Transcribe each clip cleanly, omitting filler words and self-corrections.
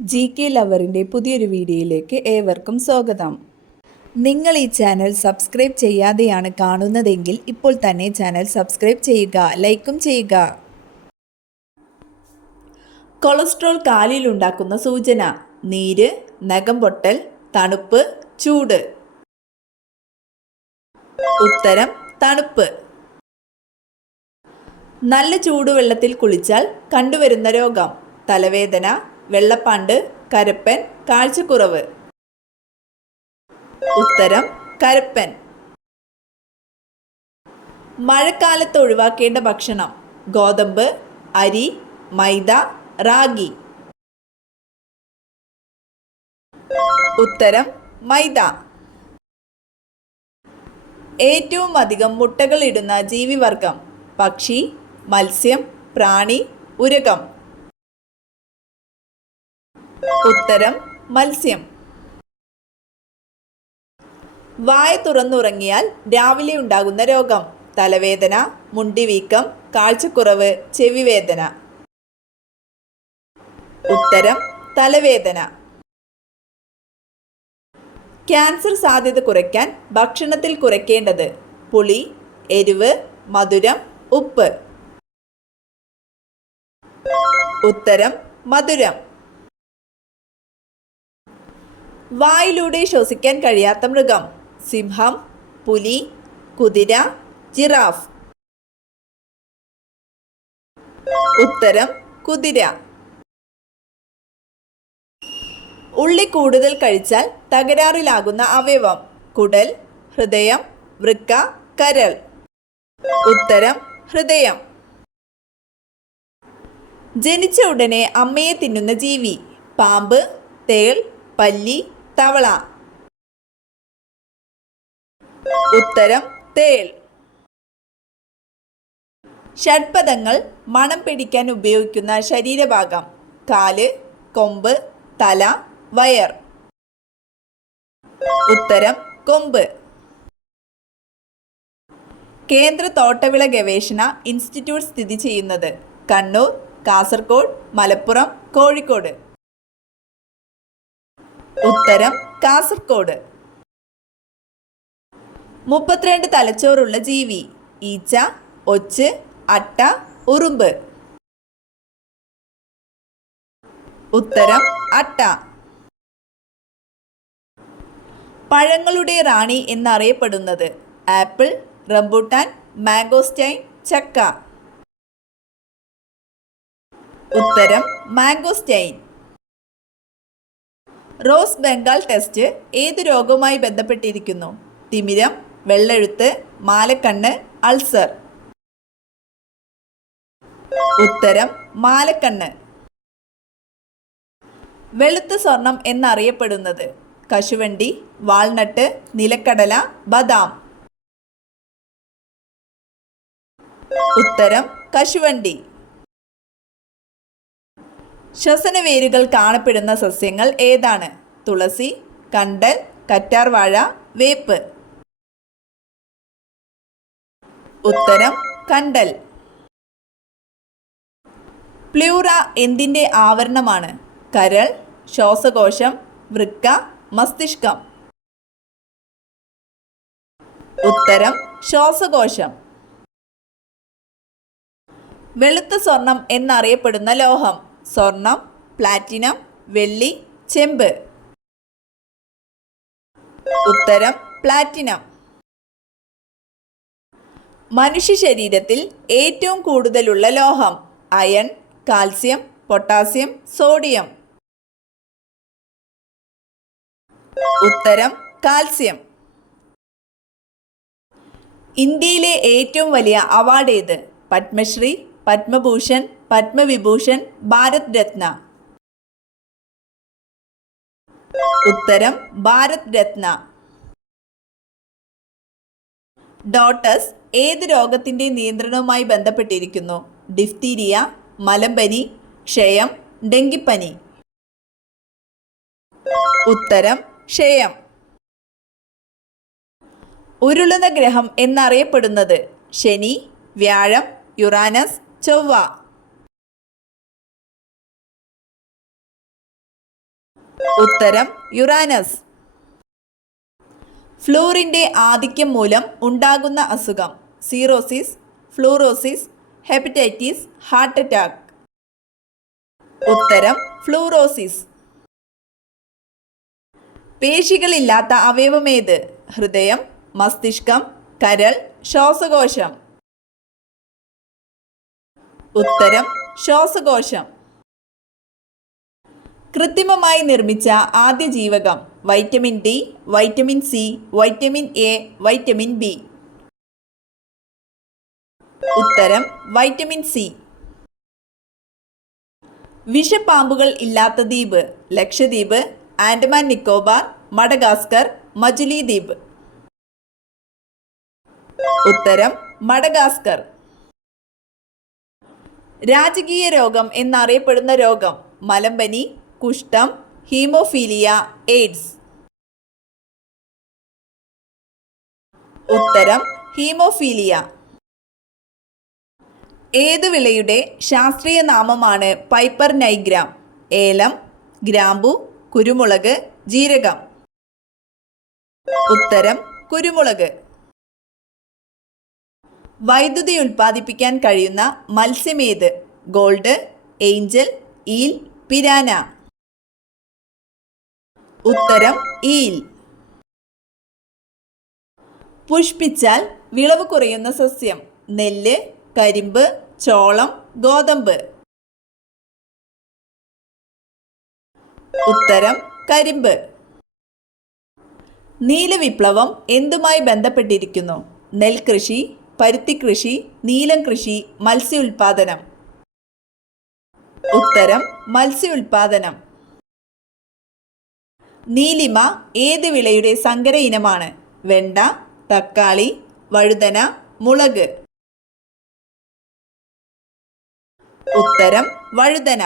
GK ലവറിൻ്റെ പുതിയൊരു വീഡിയോയിലേക്ക് ഏവർക്കും സ്വാഗതം. നിങ്ങൾ ഈ ചാനൽ സബ്സ്ക്രൈബ് ചെയ്യാതെയാണ് കാണുന്നതെങ്കിൽ ഇപ്പോൾ തന്നെ ചാനൽ സബ്സ്ക്രൈബ് ചെയ്യുക, ലൈക്കും ചെയ്യുക. കൊളസ്ട്രോൾ കാലിലുണ്ടാക്കുന്ന സൂചന: നീര്, നഖം പൊട്ടൽ, തണുപ്പ്, ചൂട്. ഉത്തരം തണുപ്പ്. നല്ല ചൂടുവെള്ളത്തിൽ കുളിച്ചാൽ കണ്ടുവരുന്ന രോഗം: തലവേദന, വെള്ളപ്പാണ്ട്, കരപ്പൻ, കാഴ്ചക്കുറവ്. ഉത്തരം കരപ്പൻ. മഴക്കാലത്ത് ഒഴിവാക്കേണ്ട ഭക്ഷണം: ഗോതമ്പ്, അരി, മൈദ, റാഗി. ഉത്തരം മൈദ. ഏറ്റവും അധികം മുട്ടകൾ ഇടുന്ന ജീവിവർഗം: പക്ഷി, മത്സ്യം, പ്രാണി, ഉരകം. ഉത്തരം മത്സ്യം. വായ തുറന്നുറങ്ങിയാൽ രാവിലെ ഉണ്ടാകുന്ന രോഗം: തലവേദന, മുണ്ടിവീക്കം, കാഴ്ചക്കുറവ്, ചെവിവേദന. ഉത്തരം തലവേദന. ക്യാൻസർ സാധ്യത കുറയ്ക്കാൻ ഭക്ഷണത്തിൽ കുറയ്ക്കേണ്ടത്: പുളി, എരിവ്, മധുരം, ഉപ്പ്. ഉത്തരം മധുരം. വായിലൂടെ ശ്വസിക്കാൻ കഴിയാത്ത മൃഗം: സിംഹം, പുലി, കുതിര, ജിറാഫ്. ഉത്തരം കുതിര. ഉള്ളി കൂടുതൽ കഴിച്ചാൽ തകരാറിലാകുന്ന അവയവം: കുടൽ, ഹൃദയം, വൃക്ക, കരൾ. ഉത്തരം ഹൃദയം. ജനിച്ച ഉടനെ അമ്മയെ തിന്നുന്ന ജീവി: പാമ്പ്, തേൾ, പല്ലി, തവള. ഉത്തരം തേൾ. ഷഡ്പദങ്ങൾ മണം പിടിക്കാൻ ഉപയോഗിക്കുന്ന ശരീരഭാഗം: കാല്, കൊമ്പ്, തല, വയർ. ഉത്തരം കൊമ്പ്. കേന്ദ്ര തോട്ടവിള ഗവേഷണ ഇൻസ്റ്റിറ്റ്യൂട്ട് സ്ഥിതി ചെയ്യുന്നത്: കണ്ണൂർ, കാസർഗോഡ്, മലപ്പുറം, കോഴിക്കോട്. ഉത്തരം കാസർഗോഡ്. 32 തലച്ചോറുള്ള ജീവി: ഈച്ച, ഒച്ച്, അട്ട, ഉറുമ്പ്. ഉത്തരം അട്ട. പഴങ്ങളുടെ റാണി എന്നറിയപ്പെടുന്നത്: ആപ്പിൾ, റംബൂട്ടാൻ, മാംഗോസ്റ്റൈൻ, ചക്ക. ഉത്തരം മാംഗോസ്റ്റൈൻ. റോസ് ബംഗാൾ ടെസ്റ്റ് ഏത് രോഗവുമായി ബന്ധപ്പെട്ടിരിക്കുന്നു? തിമിരം, വെള്ളെഴുത്ത്, മാലക്കണ്ണ്, അൾസർ. ഉത്തരം മാലക്കണ്ണ്. വെളുത്ത സ്വർണം എന്നറിയപ്പെടുന്നത്: കശുവണ്ടി, വാൾനട്ട്, നിലക്കടല, ബദാം. ഉത്തരം കശുവണ്ടി. ശ്വസനവേരുകൾ കാണപ്പെടുന്ന സസ്യങ്ങൾ ഏതാണ്? തുളസി, കണ്ടൽ, കറ്റാർവാഴ, വേപ്പ്. ഉത്തരം കണ്ടൽ. പ്ലൂറ എന്തിൻ്റെ ആവരണമാണ്? കരൾ, ശ്വാസകോശം, വൃക്ക, മസ്തിഷ്കം. ഉത്തരം ശ്വാസകോശം. വെളുത്ത സ്വർണം എന്നറിയപ്പെടുന്ന ലോഹം: സ്വർണം, പ്ലാറ്റിനം, വെള്ളി, ചെമ്പ്. ഉത്തരം പ്ലാറ്റിനം. മനുഷ്യ ശരീരത്തിൽ ഏറ്റവും കൂടുതലുള്ള ലോഹം: അയൺ, കാൽസ്യം, പൊട്ടാസ്യം, സോഡിയം. ഉത്തരം കാൽസ്യം. ഇന്ത്യയിലെ ഏറ്റവും വലിയ അവാർഡ് ഏത്? പത്മശ്രീ, പത്മഭൂഷൺ, പത്മവിഭൂഷൺ, ഭാരത് രത്ന. ഉത്തരം ഭാരത് രത്ന. ഡോട്ടസ് ഏത് രോഗത്തിൻ്റെ നിയന്ത്രണവുമായി ബന്ധപ്പെട്ടിരിക്കുന്നു? ഡിഫ്തീരിയ, മലമ്പനി, ക്ഷയം, ഡെങ്കിപ്പനി. ഉത്തരം ക്ഷയം. ഉരുളുന്ന ഗ്രഹം എന്നറിയപ്പെടുന്നത്: ശനി, വ്യാഴം, യുറാനസ്, ചൊവ്വ. ഉത്തരം യുറാനസ്. ഫ്ലൂറിൻ്റെ ആധിക്യം മൂലം ഉണ്ടാകുന്ന അസുഖം. Cirrhosis, fluorosis, hepatitis, heart attack. ഉത്തരം ഫ്ലൂറോസിസ്. പേശികളില്ലാത്ത അവയവമേത്? ഹൃദയം, മസ്തിഷ്കം, കരൾ, ശ്വാസകോശം. ഉത്തരം ശ്വാസകോശം. കൃത്രിമമായി നിർമ്മിച്ച ആദ്യ ജീവകം. Vitamin D, vitamin C, vitamin A, vitamin B. ഉത്തരം വൈറ്റമിൻ സി. വിഷപ്പാമ്പുകൾ ഇല്ലാത്ത ദ്വീപ്. ലക്ഷദ്വീപ്, ആൻഡമാൻ നിക്കോബാർ, മഡഗാസ്കർ, മജുലി ദ്വീപ്. ഉത്തരം മഡഗാസ്കർ. രാജകീയ രോഗം എന്നറിയപ്പെടുന്ന രോഗം. മലമ്പനി, കുഷ്ഠം, ഹീമോഫീലിയ, എയ്ഡ്സ്. ഉത്തരം ഹീമോഫീലിയ. ഏതു വിളയുടെ ശാസ്ത്രീയ നാമമാണ് പൈപ്പർ നൈഗ്രാം? ഏലം, ഗ്രാമ്പു, കുരുമുളക്, ജീരകം. ഉത്തരം കുരുമുളക്. വൈദ്യുതി ഉൽപ്പാദിപ്പിക്കാൻ കഴിയുന്ന മത്സ്യമേത്? Gold, angel, eel, piranha. ഉത്തരം ഈൽ. പുഷ്പിച്ചാൽ വിളവ് കുറയുന്ന സസ്യം. നെല്ല്, കരിമ്പ്, ചോളം, ഗോതമ്പ്. ഉത്തരം കരിമ്പ്. നീലവിപ്ലവം എന്തുമായി ബന്ധപ്പെട്ടിരിക്കുന്നു? നെൽകൃഷി, പരുത്തിക്കൃഷി, നീലം കൃഷി, മത്സ്യ ഉൽപാദനം. ഉത്തരം മത്സ്യ ഉൽപാദനം. നീലിമ ഏത് വിളയുടെ സങ്കര ഇനമാണ്? വെണ്ട, തക്കാളി, വഴുതന, മുളക്. ഉത്തരം വഴുതന.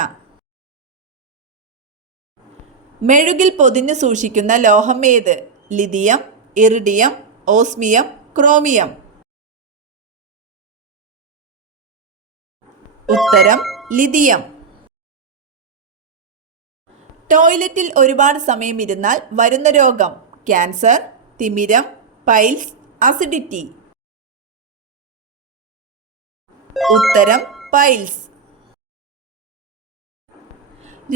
മെഴുകിൽ പൊതിഞ്ഞു സൂക്ഷിക്കുന്ന ലോഹം ഏത്? Lithium, iridium, osmium, chromium. ഉത്തരം ലിഥിയം. ടോയ്ലറ്റിൽ ഒരുപാട് സമയം ഇരുന്നാൽ വരുന്ന രോഗം. ക്യാൻസർ, തിമിരം, പൈൽസ്, അസിഡിറ്റി. ഉത്തരം പൈൽസ്.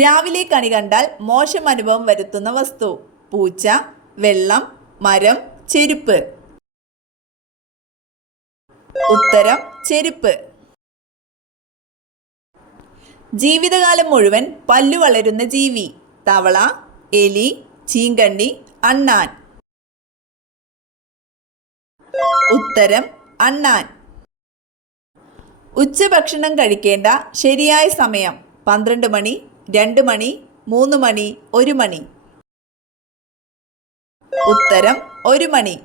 രാവിലെ കണി കണ്ടാൽ മോശം അനുഭവം വരുത്തുന്ന വസ്തു. പൂച്ച, വെള്ളം, മരം, ചെരുപ്പ്. ഉത്തരം ചെരുപ്പ്. ജീവിതകാലം മുഴുവൻ പല്ലു വളരുന്ന ജീവി. തവള, എലി, ചീങ്കണ്ണി, അണ്ണാൻ. ഉത്തരം അണ്ണാൻ. ഉച്ചഭക്ഷണം കഴിക്കേണ്ട ശരിയായ സമയം. 12 മണി, 2 മണി, 3 മണി, 1 മണി. ഉത്തരം 1 മണി.